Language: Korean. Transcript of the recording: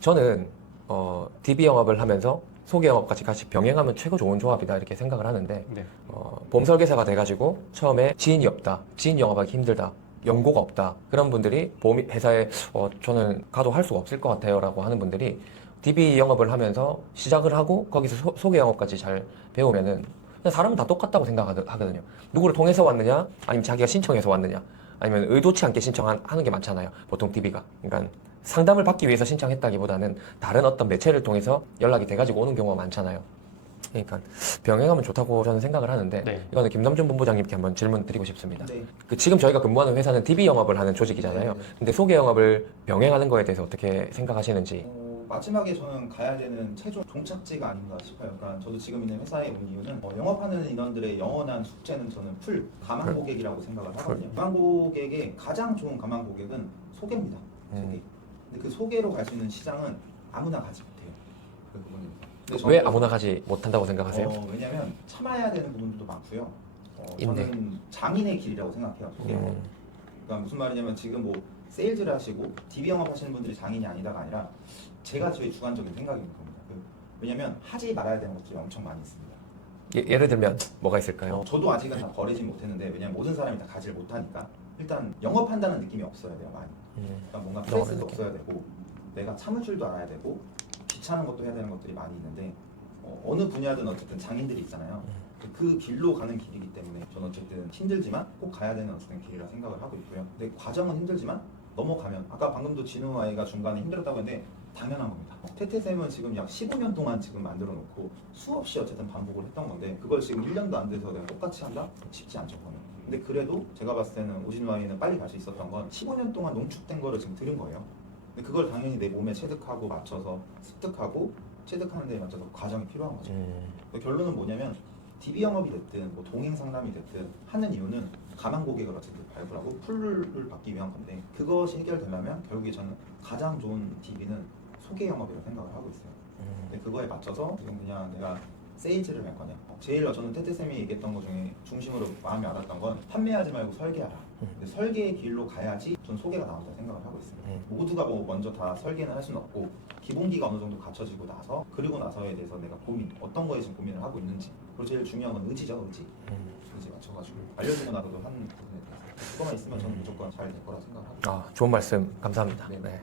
저는 어, DB 영업을 하면서 소개 영업까지 같이 병행하면 최고 좋은 조합이다 이렇게 생각을 하는데 네. 어, 보험 설계사가 돼가지고 처음에 지인이 없다, 지인 영업하기 힘들다, 연고가 없다 그런 분들이 보험 회사에 어, 저는 가도 할 수가 없을 것 같아요라고 하는 분들이 DB 영업을 하면서 시작을 하고 거기서 소, 소개 영업까지 잘 배우면은 그냥 사람은 다 똑같다고 생각하거든요. 누구를 통해서 왔느냐, 아니면 자기가 신청해서 왔느냐, 아니면 의도치 않게 신청하는 게 많잖아요. 보통 DB가. 그러니까 상담을 받기 위해서 신청했다기보다는 다른 어떤 매체를 통해서 연락이 돼가지고 오는 경우가 많잖아요. 그러니까 병행하면 좋다고 저는 생각을 하는데 네. 이거는 김남준 본부장님께 한번 질문 드리고 싶습니다. 네. 그 지금 저희가 근무하는 회사는 DB 영업을 하는 조직이잖아요. 네, 네. 근데 소개 영업을 병행하는 거에 대해서 어떻게 생각하시는지. 어, 마지막에 저는 가야 되는 최종 종착지가 아닌가 싶어요. 그러니까 저도 지금 있는 회사에 온 이유는 어, 영업하는 인원들의 영원한 숙제는 저는 풀 가망 풀. 고객이라고 생각을 하거든요. 가망 고객의 가장 좋은 가망 고객은 소개입니다. 소개. 음. 근데 그 소개로 갈 수 있는 시장은 아무나 가지 못해요. 그 부분은. 근데 왜 저는- 아무나 가지 못한다고 생각하세요? 어, 왜냐면 참아야 되는 부분들도 많고요. 어. 저는 장인의 길이라고 생각해요. 소개. 음, 그러니까 무슨 말이냐면 지금 뭐 세일즈를 하시고 DB 영업 하시는 분들이 장인이 아니다가 아니라 제가 저의 주관적인 생각인 겁니다. 그, 왜냐면 하지 말아야 되는 것들이 엄청 많이 있습니다. 예, 예를 들면 뭐가 있을까요? 어, 저도 아직은 다 버리진 못했는데 왜냐면 모든 사람이 다 가지를 못하니까 일단 영업한다는 느낌이 없어야 돼요 많이. 음, 그러니까 뭔가 영업의 프레스도 느낌. 없어야 되고 내가 참을 줄도 알아야 되고 귀찮은 것도 해야 되는 것들이 많이 있는데 어, 느 분야든 어쨌든 장인들이 있잖아요. 그 길로 가는 길이기 때문에 저는 어쨌든 힘들지만 꼭 가야 되는 어쨌든 길이라 생각을 하고 있고요. 근데 과정은 힘들지만 넘어가면 아까 방금도 진우 아이가 중간에 힘들었다고 했는데 당연한 겁니다. 태태쌤은 지금 약 15년 동안 지금 만들어 놓고 수없이 어쨌든 반복을 했던 건데 그걸 지금 1년도 안 돼서 내가 똑같이 한다? 쉽지 않죠. 그거는. 근데 그래도 제가 봤을 때는 오진우 아이는 빨리 갈 수 있었던 건 15년 동안 농축된 거를 지금 들은 거예요. 근데 그걸 당연히 내 몸에 체득하고 맞춰서 습득하고 체득하는 데 맞춰서 과정이 필요한 거죠. 음, 그 결론은 뭐냐면 DB 영업이 됐든 뭐 동행 상담이 됐든 하는 이유는 가망 고객을 어쨌든 발굴하고 풀을 받기 위한 건데 그것이 해결되려면 결국에 저는 가장 좋은 DB는 소개 영업이라고 생각을 하고 있어요. 음, 근데 그거에 맞춰서 지금 그냥 내가 세일즈를 할 거냐. 제일 저는 태태쌤이 얘기했던 것 중에 중심으로 마음에 와닿았던 건 판매하지 말고 설계하라. 음. 근데 설계의 길로 가야지 전 소개가 나온다 생각을 하고 있어요. 음. 모두가 뭐 먼저 다 설계는 할 수는 없고 기본기가 어느 정도 갖춰지고 나서 그리고 나서에 대해서 내가 고민 어떤 거에 지금 고민을 하고 있는지 그리고 제일 중요한 건 의지죠 의지 음. 의지 맞춰가지고 알려주고 나서도 하는 부분에 대해서 그거만 있으면 저는 무조건 잘 될 거라 생각을 합니다. 아, 좋은 말씀 감사합니다. 네. 네.